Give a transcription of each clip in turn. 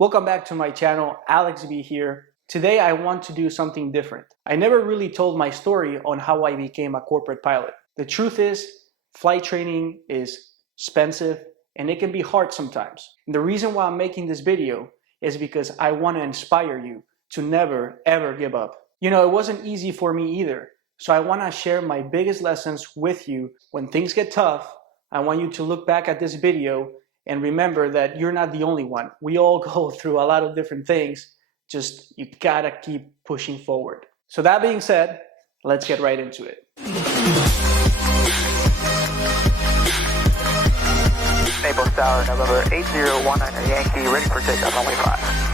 Welcome back to my channel, Alex B here. Today I want to do something different. I never really told my story on how I became a corporate pilot. The truth is, flight training is expensive and it can be hard sometimes. And the reason why I'm making this video is because I want to inspire you to never ever give up. You know, it wasn't easy for me either. So I want to share my biggest lessons with you. When things get tough, I want you to look back at this video and remember that you're not the only one. We all go through a lot of different things. Just, you gotta keep pushing forward. So that being said, let's get right into it. Naples Tower, November 8019 Yankee, ready for takeoff, runway 5.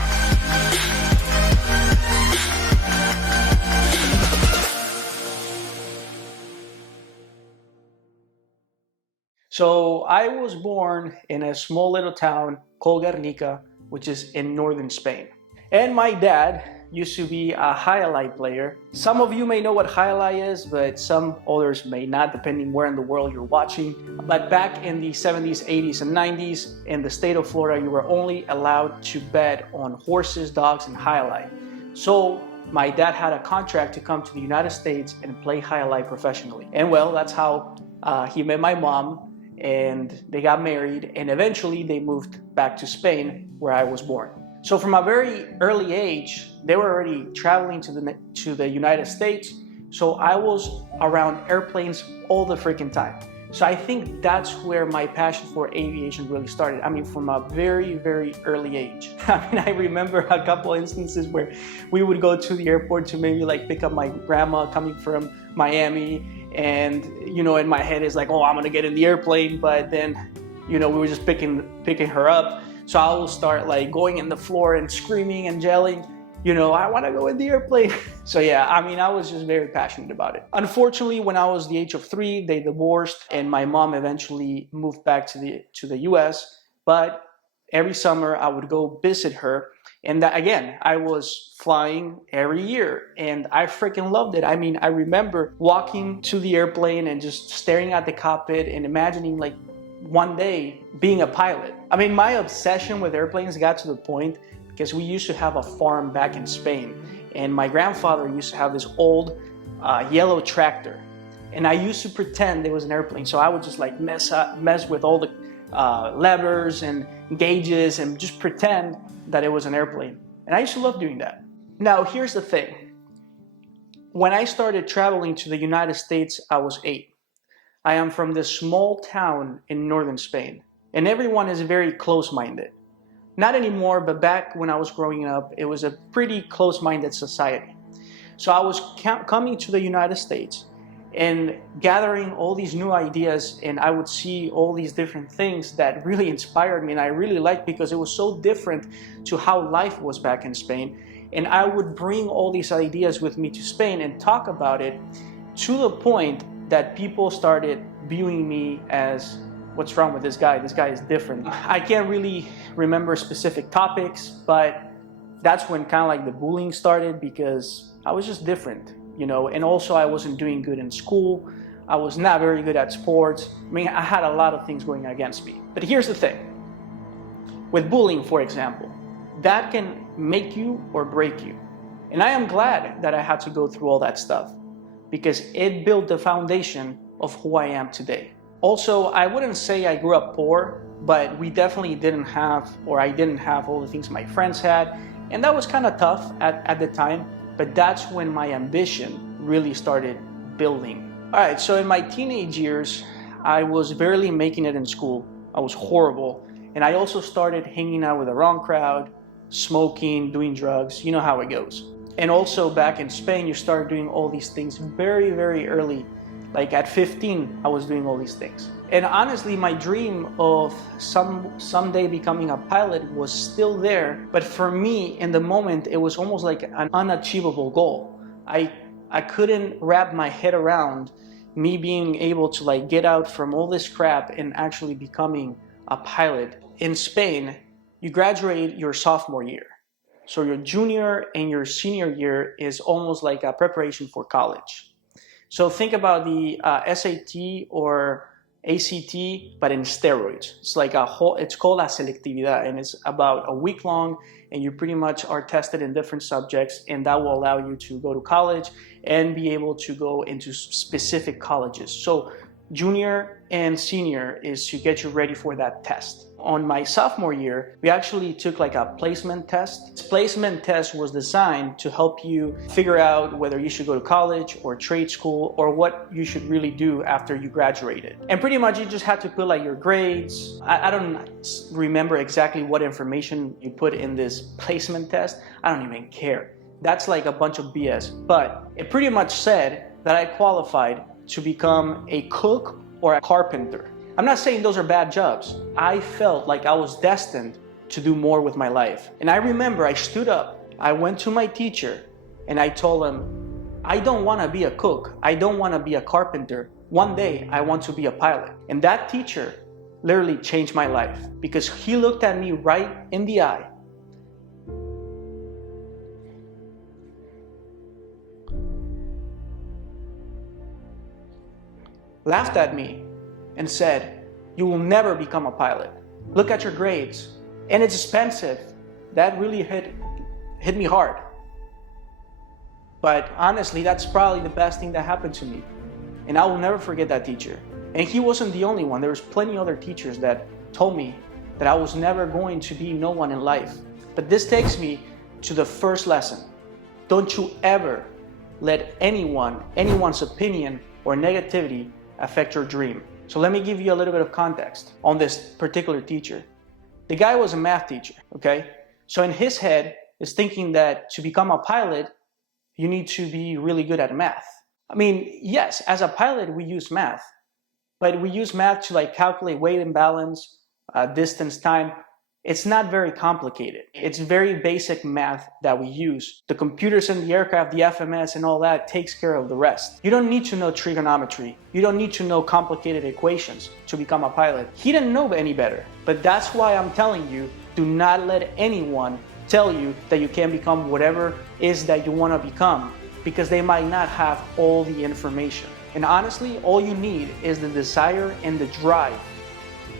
So I was born in a small little town called Guernica, which is in northern Spain. And my dad used to be a highlight player. Some of you may know what highlight is, but some others may not, depending where in the world you're watching. But back in the 70s, 80s, and 90s, in the state of Florida, you were only allowed to bet on horses, dogs, and highlight. So my dad had a contract to come to the United States and play highlight professionally. And well, that's how he met my mom, and they got married, and eventually they moved back to Spain, where I was born. So from a very early age, they were already traveling to the United States, so I was around airplanes all the freaking time. So I think that's where my passion for aviation really started. I mean, from a very, very early age. I mean, I remember a couple instances where we would go to the airport to maybe like pick up my grandma coming from Miami, and you know, in my head is like, oh, I'm gonna get in the airplane, but then, you know, we were just picking her up. So I will start like going in the floor and screaming and yelling, you know, I want to go in the airplane. So yeah, I mean, I was just very passionate about it. Unfortunately, when I was the age of 3, they divorced, and my mom eventually moved back to the US. But every summer I would go visit her. And that, again, I was flying every year, and I freaking loved it. I mean, I remember walking to the airplane and just staring at the cockpit and imagining like one day being a pilot. I mean, my obsession with airplanes got to the point because we used to have a farm back in Spain, and my grandfather used to have this old yellow tractor, and I used to pretend it was an airplane. So I would just like mess with all the levers and gauges and just pretend that it was an airplane. And I used to love doing that. Now, here's the thing. When I started traveling to the United States, I was 8. I am from this small town in northern Spain, and everyone is very close-minded. Not anymore, but back when I was growing up, it was a pretty close-minded society. So I was coming to the United States and gathering all these new ideas, and I would see all these different things that really inspired me and I really liked, because it was so different to how life was back in Spain. And I would bring all these ideas with me to Spain and talk about it, to the point that people started viewing me as, what's wrong with this guy? This guy is different. I can't really remember specific topics, but that's when kind of like the bullying started, because I was just different, you know, and also I wasn't doing good in school. I was not very good at sports. I mean, I had a lot of things going against me. But here's the thing. With bullying, for example, that can make you or break you. And I am glad that I had to go through all that stuff, because it built the foundation of who I am today. Also, I wouldn't say I grew up poor, but we definitely didn't have, or I didn't have all the things my friends had. And that was kind of tough at the time, but that's when my ambition really started building. All right, so in my teenage years, I was barely making it in school. I was horrible. And I also started hanging out with the wrong crowd, smoking, doing drugs. You know how it goes. And also back in Spain, you start doing all these things very, very early. Like at 15, I was doing all these things. And honestly, my dream of someday becoming a pilot was still there. But for me, in the moment, it was almost like an unachievable goal. I couldn't wrap my head around me being able to like get out from all this crap and actually becoming a pilot. In Spain, you graduate your sophomore year. So your junior and your senior year is almost like a preparation for college. So think about the SAT or ACT, but in steroids. It's called a selectividad, and it's about a week long, and you pretty much are tested in different subjects, and that will allow you to go to college and be able to go into specific colleges. So junior and senior is to get you ready for that test. On my sophomore year, we actually took like a placement test. This placement test was designed to help you figure out whether you should go to college or trade school or what you should really do after you graduated. And pretty much you just had to put like your grades. I don't remember exactly what information you put in this placement test. I don't even care. That's like a bunch of BS. But it pretty much said that I qualified to become a cook or a carpenter. I'm not saying those are bad jobs. I felt like I was destined to do more with my life. And I remember I stood up, I went to my teacher, and I told him, I don't want to be a cook. I don't want to be a carpenter. One day I want to be a pilot. And that teacher literally changed my life because he looked at me right in the eye. Laughed at me and said, you will never become a pilot. Look at your grades. And it's expensive. That really hit me hard. But honestly, that's probably the best thing that happened to me. And I will never forget that teacher. And he wasn't the only one. There was plenty other teachers that told me that I was never going to be no one in life. But this takes me to the first lesson. Don't you ever let anyone's opinion or negativity affect your dream. So let me give you a little bit of context on this particular teacher. The guy was a math teacher, okay? So in his head is thinking that to become a pilot, you need to be really good at math. I mean, yes, as a pilot, we use math, but we use math to like calculate weight and balance, distance, time. It's not very complicated. It's very basic math that we use. The computers in the aircraft, the FMS and all that takes care of the rest. You don't need to know trigonometry. You don't need to know complicated equations to become a pilot. He didn't know any better. But that's why I'm telling you, do not let anyone tell you that you can't become whatever is that you want to become, because they might not have all the information. And honestly, all you need is the desire and the drive,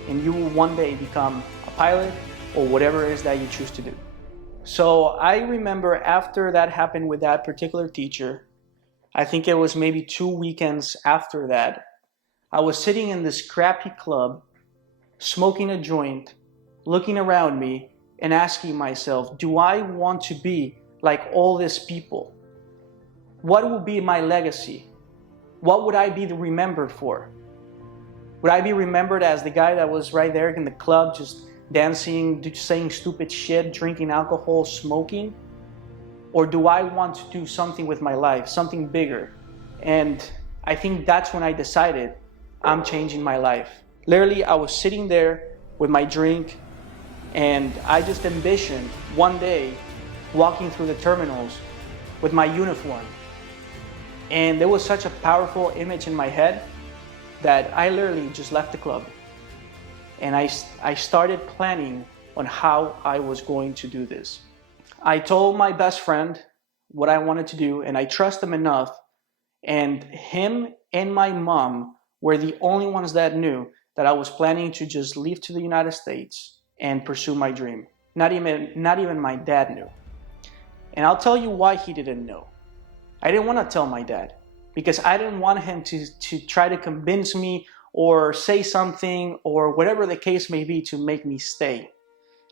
and you will one day become a pilot or whatever it is that you choose to do. So I remember after that happened with that particular teacher, I think it was maybe 2 weekends after that, I was sitting in this crappy club, smoking a joint, looking around me and asking myself, do I want to be like all these people? What will be my legacy? What would I be remembered for? Would I be remembered as the guy that was right there in the club just dancing, saying stupid shit, drinking alcohol, smoking? Or do I want to do something with my life, something bigger? And I think that's when I decided I'm changing my life. Literally, I was sitting there with my drink and I just envisioned one day walking through the terminals with my uniform. And there was such a powerful image in my head that I literally just left the club. And I started planning on how I was going to do this. I told my best friend what I wanted to do, and I trust him enough. And him and my mom were the only ones that knew that I was planning to just leave to the United States and pursue my dream. Not even my dad knew. And I'll tell you why he didn't know. I didn't want to tell my dad because I didn't want him to try to convince me or say something or whatever the case may be to make me stay.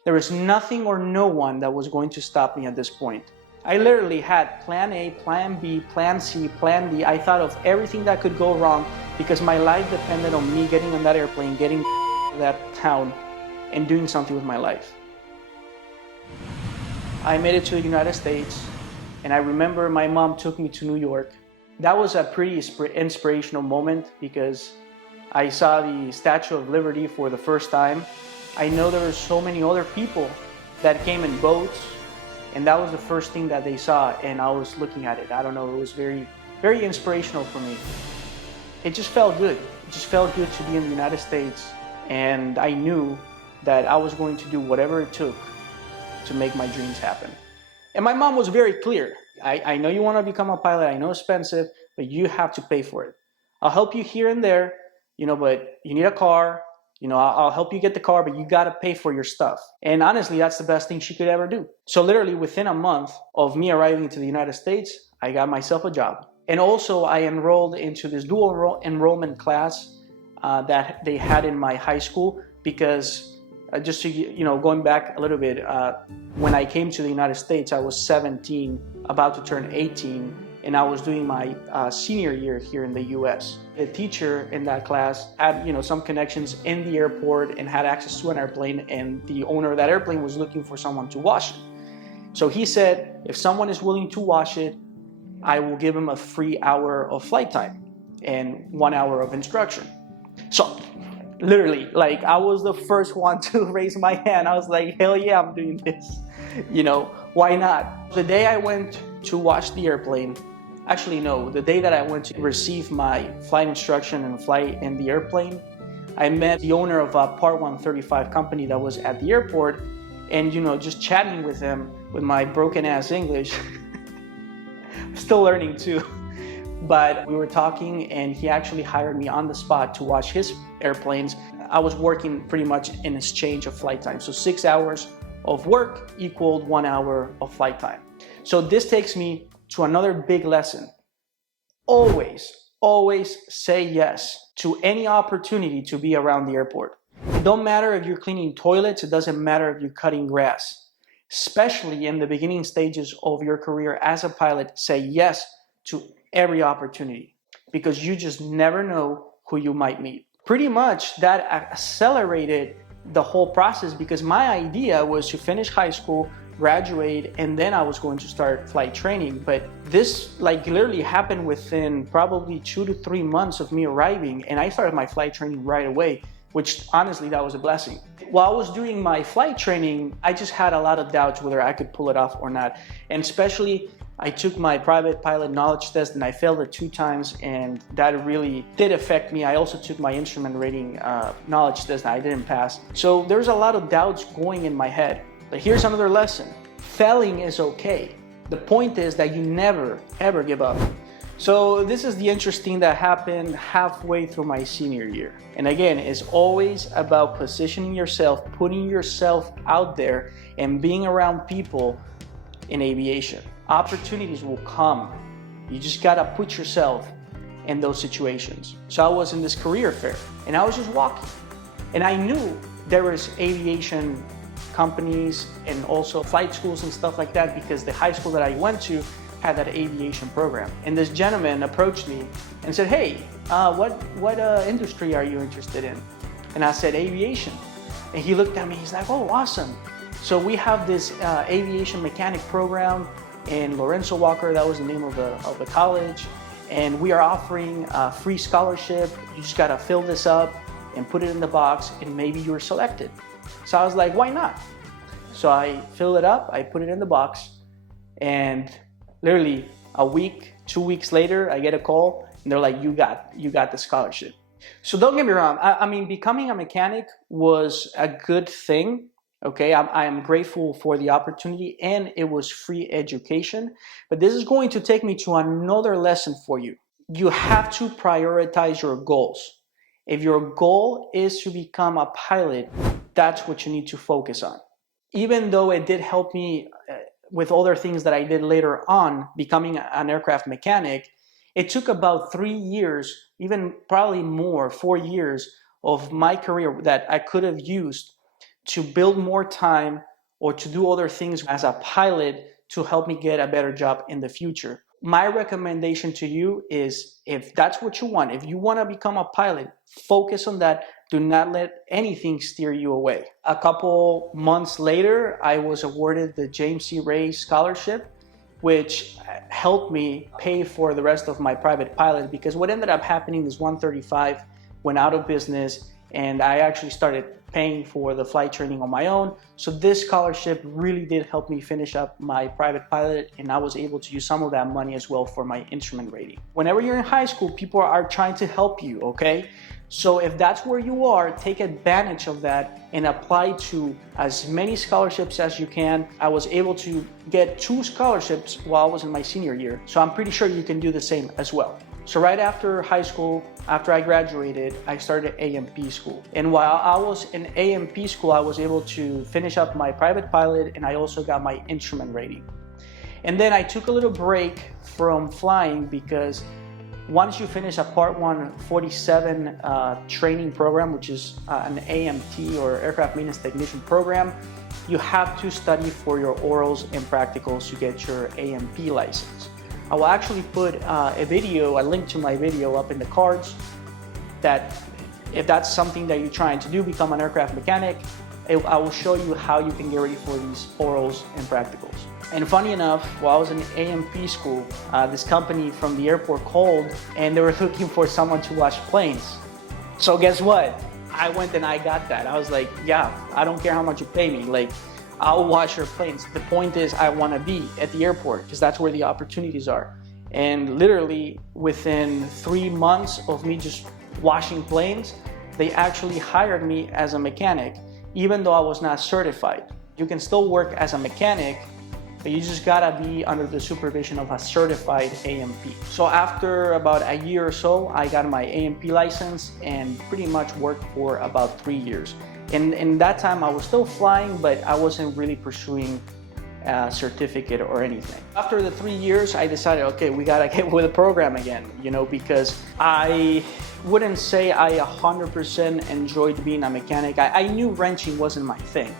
There was nothing or no one that was going to stop me at this point. I literally had plan A, plan B, plan C, plan D. I thought of everything that could go wrong because my life depended on me getting on that airplane, getting to that town, and doing something with my life. I made it to the United States, and I remember my mom took me to New York. That was a pretty inspirational moment because I saw the Statue of Liberty for the first time. I know there were so many other people that came in boats, and that was the first thing that they saw, and I was looking at it. I don't know, it was very, very inspirational for me. It just felt good. It just felt good to be in the United States, and I knew that I was going to do whatever it took to make my dreams happen. And my mom was very clear. I know you want to become a pilot, I know it's expensive, but you have to pay for it. I'll help you here and there, but you need a car. I'll help you get the car, but you got to pay for your stuff. And honestly, that's the best thing she could ever do. So literally within a month of me arriving to the United States, I got myself a job. And also I enrolled into this dual enrollment class that they had in my high school, because just to, going back a little bit, when I came to the United States, I was 17, about to turn 18, and I was doing my senior year here in the US. The teacher in that class had, some connections in the airport and had access to an airplane, and the owner of that airplane was looking for someone to wash it. So he said, if someone is willing to wash it, I will give him a free hour of flight time and 1 hour of instruction. So literally, I was the first one to raise my hand. I was like, hell yeah, I'm doing this. Why not? The day I went to wash the airplane, actually no, the day that I went to receive my flight instruction and flight in the airplane, I met the owner of a Part 135 company that was at the airport, and just chatting with him with my broken ass English, still learning too. But we were talking, and he actually hired me on the spot to wash his airplanes. I was working pretty much in exchange of flight time. So 6 hours of work equaled 1 hour of flight time. So this takes me to another big lesson. Always say yes to any opportunity to be around the airport. It don't matter if you're cleaning toilets. It doesn't matter if you're cutting grass. Especially in the beginning stages of your career as a pilot, say yes to every opportunity, because you just never know who you might meet. Pretty much that accelerated the whole process, because my idea was to finish high school, graduate, and then I was going to start flight training. But this literally happened within probably 2 to 3 months of me arriving, and I started my flight training right away, which honestly, that was a blessing. While I was doing my flight training, I just had a lot of doubts whether I could pull it off or not. And especially, I took my private pilot knowledge test and I failed it 2 times, and that really did affect me. I also took my instrument rating knowledge test and I didn't pass. So there's a lot of doubts going in my head. But here's another lesson. Failing is okay. The point is that you never, ever give up. So this is the interesting that happened halfway through my senior year. And again, it's always about positioning yourself, putting yourself out there, and being around people in aviation. Opportunities will come. You just gotta put yourself in those situations. So I was in this career fair and I was just walking, and I knew there was aviation companies and also flight schools and stuff like that, because the high school that I went to had that aviation program. And this gentleman approached me and said, hey, what industry are you interested in? And I said, aviation. And he looked at me, he's like, oh, awesome. So we have this aviation mechanic program in Lorenzo Walker, that was the name of the college, and we are offering a free scholarship. You just gotta fill this up and put it in the box, and maybe you're selected. So I was like, why not? So I filled it up, I put it in the box, and literally a week, 2 weeks later, I get a call, and they're like, you got the scholarship. So don't get me wrong, I mean, becoming a mechanic was a good thing. Okay, I am grateful for the opportunity, and it was free education. But this is going to take me to another lesson for you. You have to prioritize your goals. If your goal is to become a pilot, that's what you need to focus on. Even though it did help me with other things that I did later on, becoming an aircraft mechanic, it took about 3 years, even probably more, 4 years of my career that I could have used to build more time or to do other things as a pilot to help me get a better job in the future. My recommendation to you is, if that's what you want, if you want to become a pilot, focus on that. Do not let anything steer you away. A couple months later, I was awarded the James C. Ray Scholarship, which helped me pay for the rest of my private pilot, because what ended up happening is 135 went out of business, and I actually started paying for the flight training on my own. So this scholarship really did help me finish up my private pilot, and I was able to use some of that money as well for my instrument rating. Whenever you're in high school, people are trying to help you, okay? So if that's where you are, take advantage of that and apply to as many scholarships as you can. I was able to get 2 scholarships while I was in my senior year, so I'm pretty sure you can do the same as well. So right after high school, after I graduated, I started A&P school. And while I was in A&P school, I was able to finish up my private pilot, and I also got my instrument rating. And then I took a little break from flying because once you finish a Part 147 training program, which is an AMT or Aircraft Maintenance Technician program, you have to study for your orals and practicals to get your AMP license. I will actually put a link to my video up in the cards, that if that's something that you're trying to do, become an aircraft mechanic, I will show you how you can get ready for these orals and practicals. And funny enough, while I was in A&P school, this company from the airport called and they were looking for someone to wash planes. So guess what? I went and I got that. I was like, yeah, I don't care how much you pay me. Like, I'll wash your planes. The point is I want to be at the airport because that's where the opportunities are. And literally within 3 months of me just washing planes, they actually hired me as a mechanic, even though I was not certified. You can still work as a mechanic, but you just gotta be under the supervision of a certified A&P. So after about a year or so, I got my A&P license and pretty much worked for about 3 years. And in that time, I was still flying, but I wasn't really pursuing a certificate or anything. After the 3 years, I decided, okay, we gotta get with the program again, because I wouldn't say I 100% enjoyed being a mechanic. I knew wrenching wasn't my thing.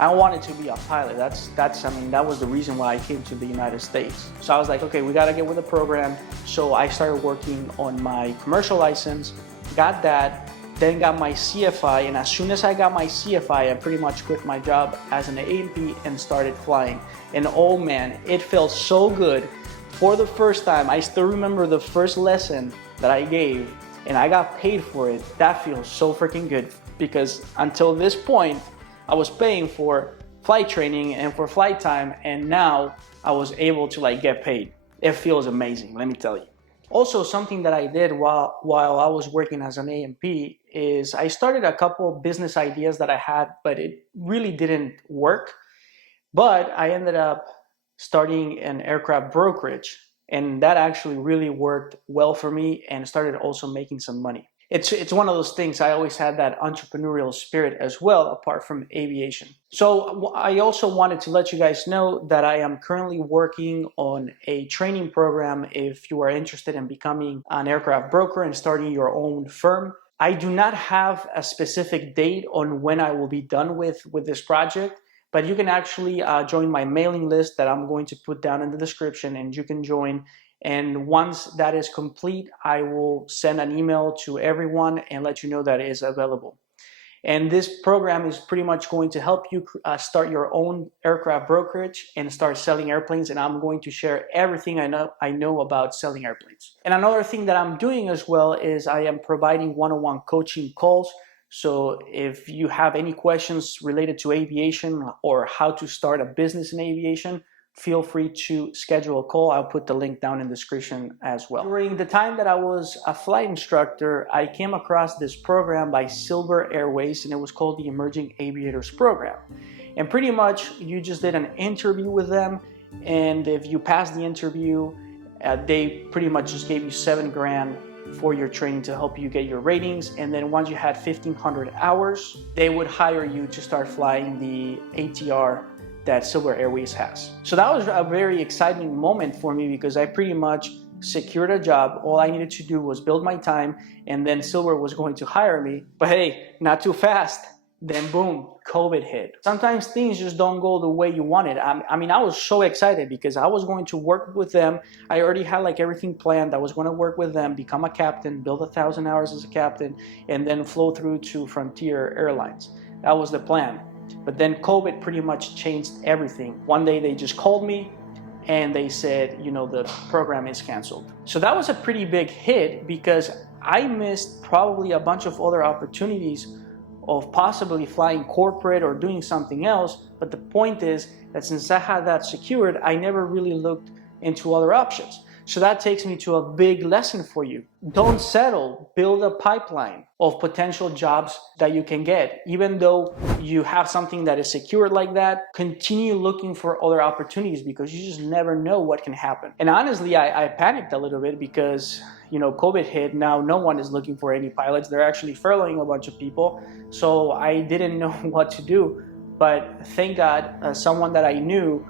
I wanted to be a pilot. That was the reason why I came to the United States. So I was like, okay, we gotta get with the program. So I started working on my commercial license, got that, then got my CFI, and as soon as I got my CFI, I pretty much quit my job as an A&P and started flying. And oh man, it felt so good. For the first time, I still remember the first lesson that I gave, and I got paid for it. That feels so freaking good, because until this point, I was paying for flight training and for flight time, and now I was able to get paid. It feels amazing, let me tell you. Also, something that I did while I was working as an A&P is I started a couple business ideas that I had, but it really didn't work. But I ended up starting an aircraft brokerage, and that actually really worked well for me and started also making some money. It's one of those things. I always had that entrepreneurial spirit as well, apart from aviation. So I also wanted to let you guys know that I am currently working on a training program if you are interested in becoming an aircraft broker and starting your own firm. I do not have a specific date on when I will be done with this project, but you can actually join my mailing list that I'm going to put down in the description, and you can join. And once that is complete, I will send an email to everyone and let you know that it is available. And this program is pretty much going to help you start your own aircraft brokerage and start selling airplanes. And I'm going to share everything I know about selling airplanes. And another thing that I'm doing as well is I am providing one-on-one coaching calls. So if you have any questions related to aviation or how to start a business in aviation, feel free to schedule a call. I'll put the link down in the description as well. During the time that I was a flight instructor, I came across this program by Silver Airways, and it was called the Emerging Aviators Program. And pretty much you just did an interview with them, and if you passed the interview, they pretty much just gave you $7 grand for your training to help you get your ratings. And then once you had 1,500 hours, they would hire you to start flying the ATR that Silver Airways has. So that was a very exciting moment for me because I pretty much secured a job. All I needed to do was build my time, and then Silver was going to hire me. But hey, not too fast. Then boom, COVID hit. Sometimes things just don't go the way you wanted. I was so excited because I was going to work with them. I already had everything planned. I was going to work with them, become a captain, build 1,000 hours as a captain, and then flow through to Frontier Airlines. That was the plan. But then COVID pretty much changed everything. One day they just called me and they said, the program is canceled. So that was a pretty big hit because I missed probably a bunch of other opportunities of possibly flying corporate or doing something else. But the point is that since I had that secured, I never really looked into other options. So that takes me to a big lesson for you. Don't settle. Build a pipeline of potential jobs that you can get. Even though you have something that is secured like that, continue looking for other opportunities because you just never know what can happen. And honestly, I panicked a little bit because, you know, COVID hit. Now no one is looking for any pilots. They're actually furloughing a bunch of people. So I didn't know what to do. But thank God, someone that I knew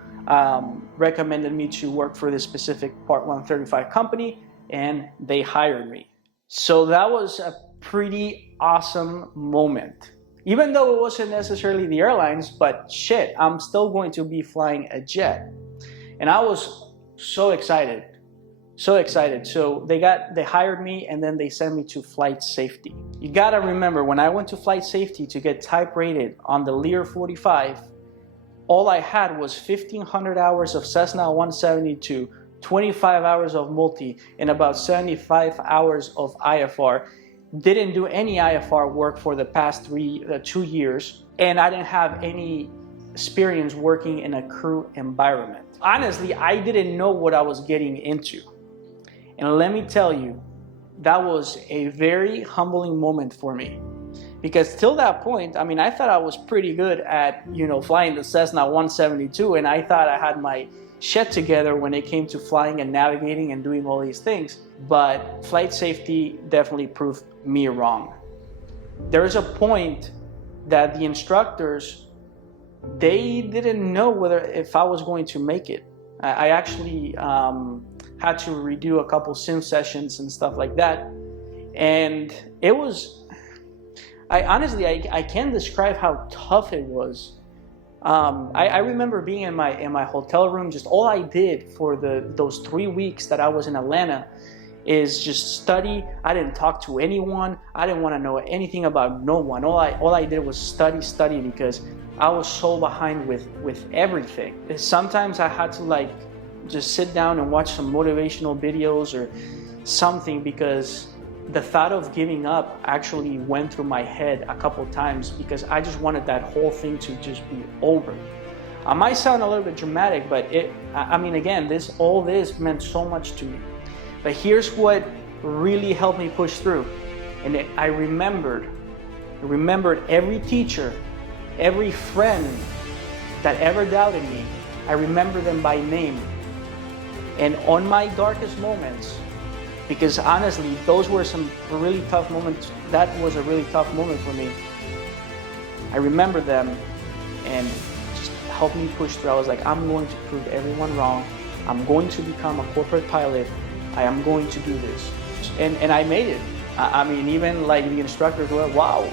recommended me to work for this specific Part 135 company, and they hired me. So that was a pretty awesome moment. Even though it wasn't necessarily the airlines, but shit, I'm still going to be flying a jet. And I was so excited. So excited. So they hired me, and then they sent me to flight safety. You gotta remember, when I went to flight safety to get type rated on the Lear 45, all I had was 1,500 hours of Cessna 172, 25 hours of multi, and about 75 hours of IFR. Didn't do any IFR work for the past 2 years, and I didn't have any experience working in a crew environment. Honestly, I didn't know what I was getting into. And let me tell you, that was a very humbling moment for me. Because till that point, I mean, I thought I was pretty good at, you know, flying the Cessna 172, and I thought I had my shit together when it came to flying and navigating and doing all these things. But flight safety definitely proved me wrong. There's a point that the instructors, they didn't know if I was going to make it. I actually had to redo a couple sim sessions and stuff like that, and it was, I can't describe how tough it was. I remember being in my hotel room. Just all I did for those 3 weeks that I was in Atlanta is just study. I didn't talk to anyone. I didn't want to know anything about no one. All I did was study because I was so behind with everything. Sometimes I had to like just sit down and watch some motivational videos or something, because the thought of giving up actually went through my head a couple times, because I just wanted that whole thing to just be over. I might sound a little bit dramatic, but I mean, again, all this meant so much to me. But here's what really helped me push through. And I remembered every teacher, every friend that ever doubted me. I remember them by name. And on my darkest moments, because honestly, those were some really tough moments. That was a really tough moment for me. I remember them and just helped me push through. I was like, I'm going to prove everyone wrong. I'm going to become a corporate pilot. I am going to do this. And I made it. I mean, even like the instructors were, wow,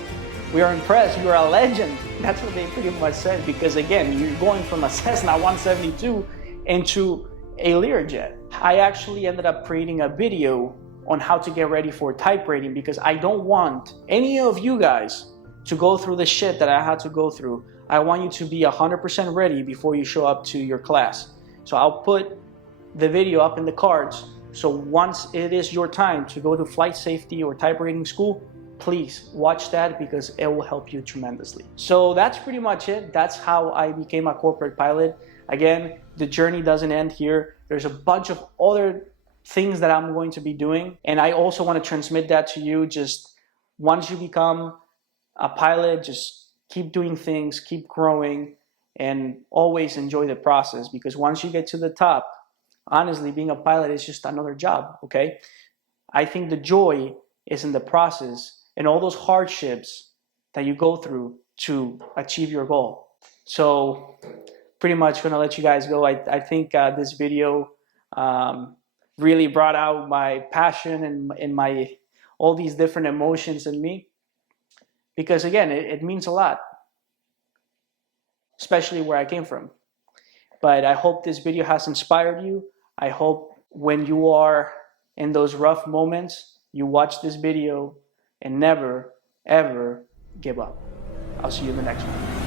we are impressed. You're a legend. That's what they pretty much said, because again, you're going from a Cessna 172 into a Learjet. I actually ended up creating a video on how to get ready for type rating, because I don't want any of you guys to go through the shit that I had to go through. I want you to be 100% ready before you show up to your class. So I'll put the video up in the cards. So once it is your time to go to flight safety or type rating school, please watch that, because it will help you tremendously. So that's pretty much it. That's how I became a corporate pilot. Again, the journey doesn't end here. There's a bunch of other things that I'm going to be doing. And I also want to transmit that to you. Just once you become a pilot, just keep doing things, keep growing, and always enjoy the process. Because once you get to the top, honestly, being a pilot is just another job, okay? I think the joy is in the process and all those hardships that you go through to achieve your goal. So pretty much gonna let you guys go. I think this video really brought out my passion and my all these different emotions in me, because again, it means a lot, especially where I came from. But I hope this video has inspired you. I hope when you are in those rough moments, you watch this video and never, ever give up. I'll see you in the next one.